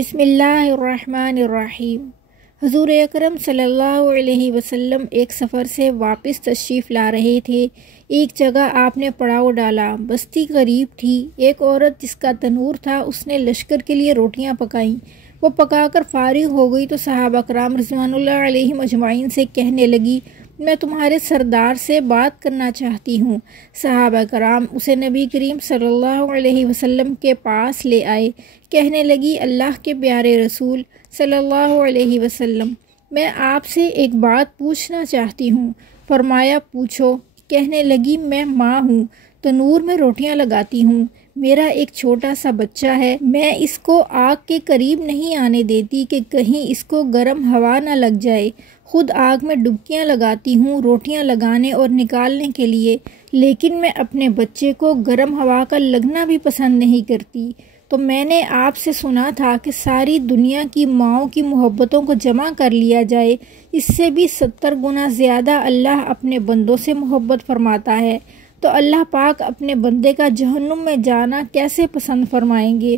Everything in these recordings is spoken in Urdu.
بسم اللہ الرحمن الرحیم۔ حضور اکرم صلی اللہ علیہ وسلم ایک سفر سے واپس تشریف لا رہے تھے۔ ایک جگہ آپ نے پڑاؤ ڈالا۔ بستی قریب تھی۔ ایک عورت جس کا تنور تھا اس نے لشکر کے لیے روٹیاں پکائیں۔ وہ پکا کر فارغ ہو گئی تو صحابہ کرام رضوان اللہ علیہم اجمعین سے کہنے لگی، میں تمہارے سردار سے بات کرنا چاہتی ہوں۔ صحابہ کرام اسے نبی کریم صلی اللہ علیہ وسلم کے پاس لے آئے۔ کہنے لگی، اللہ کے پیارے رسول صلی اللہ علیہ وسلم، میں آپ سے ایک بات پوچھنا چاہتی ہوں۔ فرمایا، پوچھو۔ کہنے لگی، میں ماں ہوں، تنور میں روٹیاں لگاتی ہوں۔ میرا ایک چھوٹا سا بچہ ہے، میں اس کو آگ کے قریب نہیں آنے دیتی کہ کہیں اس کو گرم ہوا نہ لگ جائے۔ خود آگ میں ڈبکیاں لگاتی ہوں روٹیاں لگانے اور نکالنے کے لیے، لیکن میں اپنے بچے کو گرم ہوا کا لگنا بھی پسند نہیں کرتی۔ تو میں نے آپ سے سنا تھا کہ ساری دنیا کی ماؤں کی محبتوں کو جمع کر لیا جائے، اس سے بھی 70 گنا زیادہ اللہ اپنے بندوں سے محبت فرماتا ہے، تو اللہ پاک اپنے بندے کا جہنم میں جانا کیسے پسند فرمائیں گے؟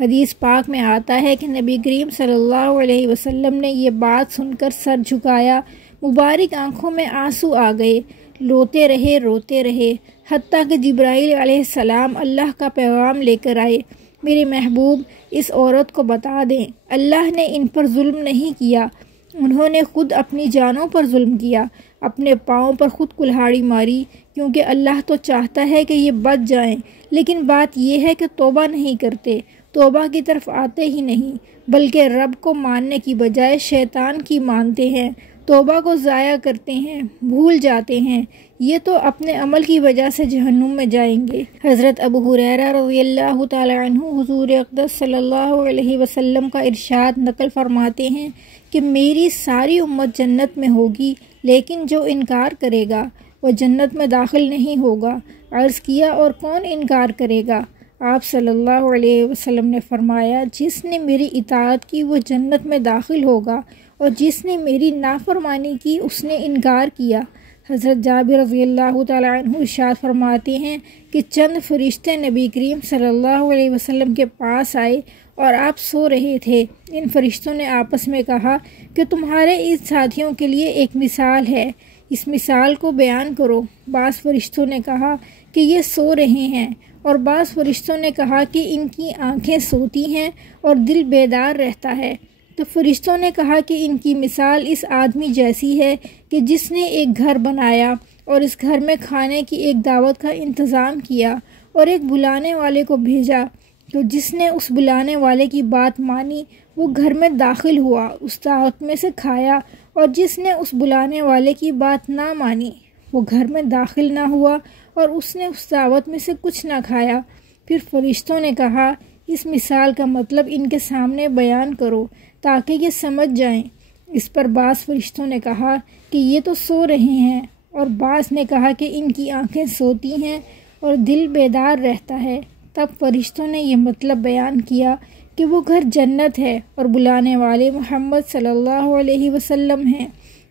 حدیث پاک میں آتا ہے کہ نبی کریم صلی اللہ علیہ وسلم نے یہ بات سن کر سر جھکایا، مبارک آنکھوں میں آنسو آ گئے، روتے رہے، حتیٰ کہ جبرائیل علیہ السلام اللہ کا پیغام لے کر آئے، میرے محبوب اس عورت کو بتا دیں، اللہ نے ان پر ظلم نہیں کیا، انہوں نے خود اپنی جانوں پر ظلم کیا، اپنے پاؤں پر خود کلہاڑی ماری، کیونکہ اللہ تو چاہتا ہے کہ یہ بچ جائیں، لیکن بات یہ ہے کہ توبہ نہیں کرتے، توبہ کی طرف آتے ہی نہیں، بلکہ رب کو ماننے کی بجائے شیطان کی مانتے ہیں، توبہ کو ضائع کرتے ہیں، بھول جاتے ہیں، یہ تو اپنے عمل کی وجہ سے جہنم میں جائیں گے۔ حضرت ابو ہریرہ رضی اللہ تعالی عنہ حضور اقدس صلی اللہ علیہ وسلم کا ارشاد نقل فرماتے ہیں کہ میری ساری امت جنت میں ہوگی، لیکن جو انکار کرے گا وہ جنت میں داخل نہیں ہوگا۔ عرض کیا، اور کون انکار کرے گا؟ آپ صلی اللہ علیہ وسلم نے فرمایا، جس نے میری اطاعت کی وہ جنت میں داخل ہوگا، اور جس نے میری نافرمانی کی اس نے انکار کیا۔ حضرت جابر رضی اللہ تعالی عنہ ارشاد فرماتے ہیں کہ چند فرشتے نبی کریم صلی اللہ علیہ وسلم کے پاس آئے اور آپ سو رہے تھے۔ ان فرشتوں نے آپس میں کہا کہ تمہارے اس ساتھیوں کے لیے ایک مثال ہے، اس مثال کو بیان کرو۔ بعض فرشتوں نے کہا کہ یہ سو رہے ہیں، اور بعض فرشتوں نے کہا کہ ان کی آنکھیں سوتی ہیں اور دل بیدار رہتا ہے۔ تو فرشتوں نے کہا کہ ان کی مثال اس آدمی جیسی ہے کہ جس نے ایک گھر بنایا اور اس گھر میں کھانے کی ایک دعوت کا انتظام کیا اور ایک بلانے والے کو بھیجا، تو جس نے اس بلانے والے کی بات مانی وہ گھر میں داخل ہوا، اس دعوت میں سے کھایا، اور جس نے اس بلانے والے کی بات نہ مانی وہ گھر میں داخل نہ ہوا اور اس نے اس دعوت میں سے کچھ نہ کھایا۔ پھر فرشتوں نے کہا، اس مثال کا مطلب ان کے سامنے بیان کرو تاکہ یہ سمجھ جائیں۔ اس پر بعض فرشتوں نے کہا کہ یہ تو سو رہے ہیں، اور بعض نے کہا کہ ان کی آنکھیں سوتی ہیں اور دل بیدار رہتا ہے۔ تب فرشتوں نے یہ مطلب بیان کیا کہ وہ گھر جنت ہے اور بلانے والے محمد صلی اللہ علیہ وسلم ہیں،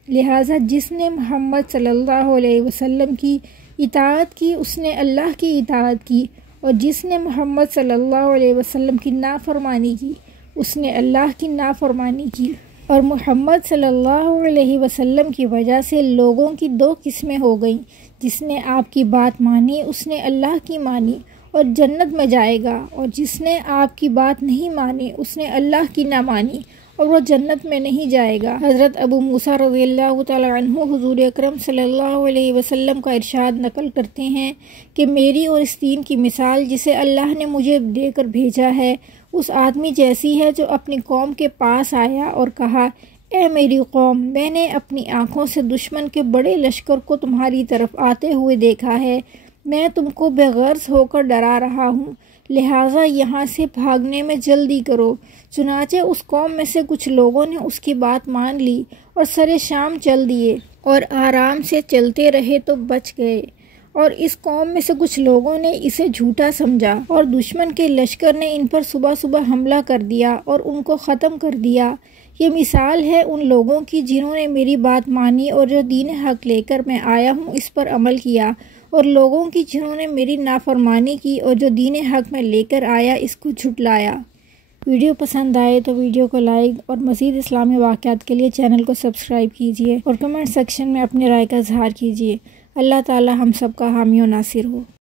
لہٰذا جس نے محمد صلی اللہ علیہ وسلم کی اطاعت کی اس نے اللہ کی اطاعت کی، اور جس نے محمد صلی اللہ علیہ وسلم کی نافرمانی کی اس نے اللہ کی نافرمانی کی۔ اور محمد صلی اللہ علیہ وسلم کی وجہ سے لوگوں کی دو قسمیں ہو گئیں، جس نے آپ کی بات مانی اس نے اللہ کی مانی اور جنت میں جائے گا، اور جس نے آپ کی بات نہیں مانی اس نے اللہ کی نہ مانی اور وہ جنت میں نہیں جائے گا۔ حضرت ابو موسیٰ رضی اللہ تعالی عنہ حضور اکرم صلی اللہ علیہ وسلم کا ارشاد نقل کرتے ہیں کہ میری اور اس دین کی مثال جسے اللہ نے مجھے دے کر بھیجا ہے اس آدمی جیسی ہے جو اپنی قوم کے پاس آیا اور کہا، اے میری قوم، میں نے اپنی آنکھوں سے دشمن کے بڑے لشکر کو تمہاری طرف آتے ہوئے دیکھا ہے، میں تم کو بے غرض ہو کر ڈرا رہا ہوں، لہٰذا یہاں سے بھاگنے میں جلدی کرو۔ چنانچہ اس قوم میں سے کچھ لوگوں نے اس کی بات مان لی اور سرے شام چل دیے اور آرام سے چلتے رہے تو بچ گئے، اور اس قوم میں سے کچھ لوگوں نے اسے جھوٹا سمجھا اور دشمن کے لشکر نے ان پر صبح صبح حملہ کر دیا اور ان کو ختم کر دیا۔ یہ مثال ہے ان لوگوں کی جنہوں نے میری بات مانی اور جو دین حق لے کر میں آیا ہوں اس پر عمل کیا، اور لوگوں کی جنہوں نے میری نافرمانی کی اور جو دین حق میں لے کر آیا اس کو جھٹلایا۔ ویڈیو پسند آئے تو ویڈیو کو لائک اور مزید اسلامی واقعات کے لیے چینل کو سبسکرائب کیجیے اور کمنٹ سیکشن میں اپنی رائے کا اظہار کیجیے۔ اللہ تعالی ہم سب کا حامی و ناصر ہو۔